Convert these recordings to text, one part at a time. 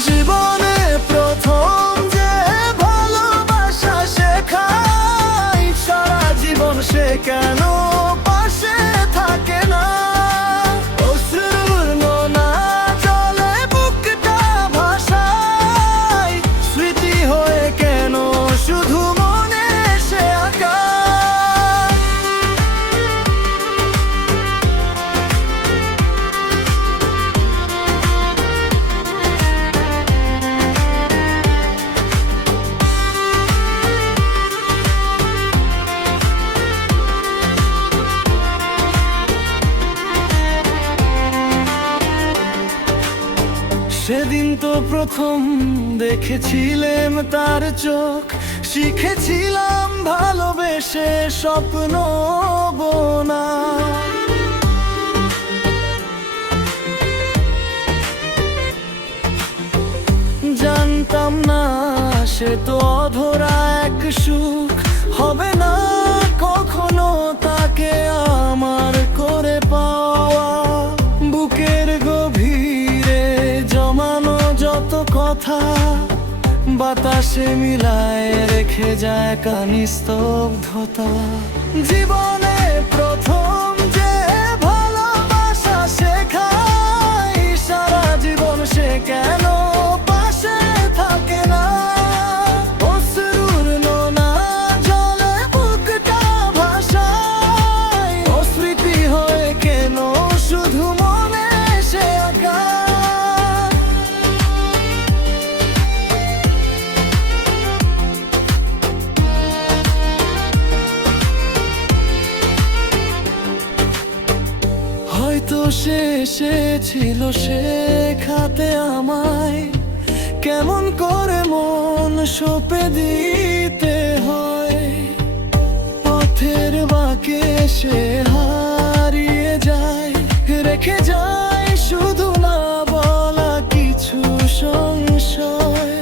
জীবনে প্রথম যে ভালোবাসা শেখায়, সারা জীবন সে কেন পাশে থাকে না? অশ্রুর নোনা জলে বুকটা ভাসায়, স্মৃতি হয়ে কেন শুধু মনে সে আঁকা? সেদিন তো প্রথম দেখেছিলাম তার চোখ, শিখেছিলাম ভালোবেসে স্বপ্ন বোনা। জানতাম না সে তো অধরা এক সুখ, হবে না কখনো তাকে আমার করে পাওয়া। বুকের গভীরে জমানো যত কথা, বাতাসে মিলায় রেখে যায় কানি স্তব্ধতা। জীবনে প্রথম যে ভালোবাসা শেখায়, সারা জীবন সে কেন পাশে থাকে না? অশ্রুর নোনা জলে বুকটা ভাসায়, অস্মৃতি হয়ে কেন শুধু মনে সে আঁকা? হয়তো সে এসেছিল শেখাতে আমায়, কেমন করে মন সঁপে দিতে হয়। পথের বাঁকে সে হারিয়ে যায়, রেখে যায় শুধু না বলা কিছু সংশয়।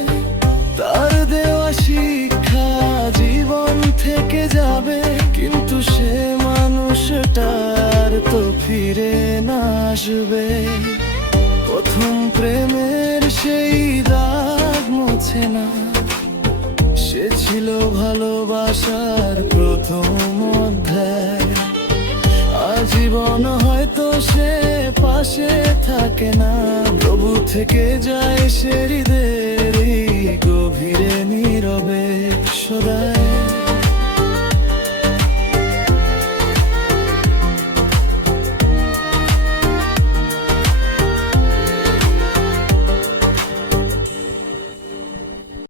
তার দেওয়া শিক্ষা জীবন থেকে যাবে, কিন্তু সে মানুষটার তো ফিরে না আসবে। প্রথম প্রেমের সেই দাগ মুছে না, সে ছিল ভালোবাসার প্রথম অধ্যায়। আজীবন হয়তো সে পাশে থাকে না, তবু থেকে যায় সে হৃদয়ের গভীরে নীরবে সদা।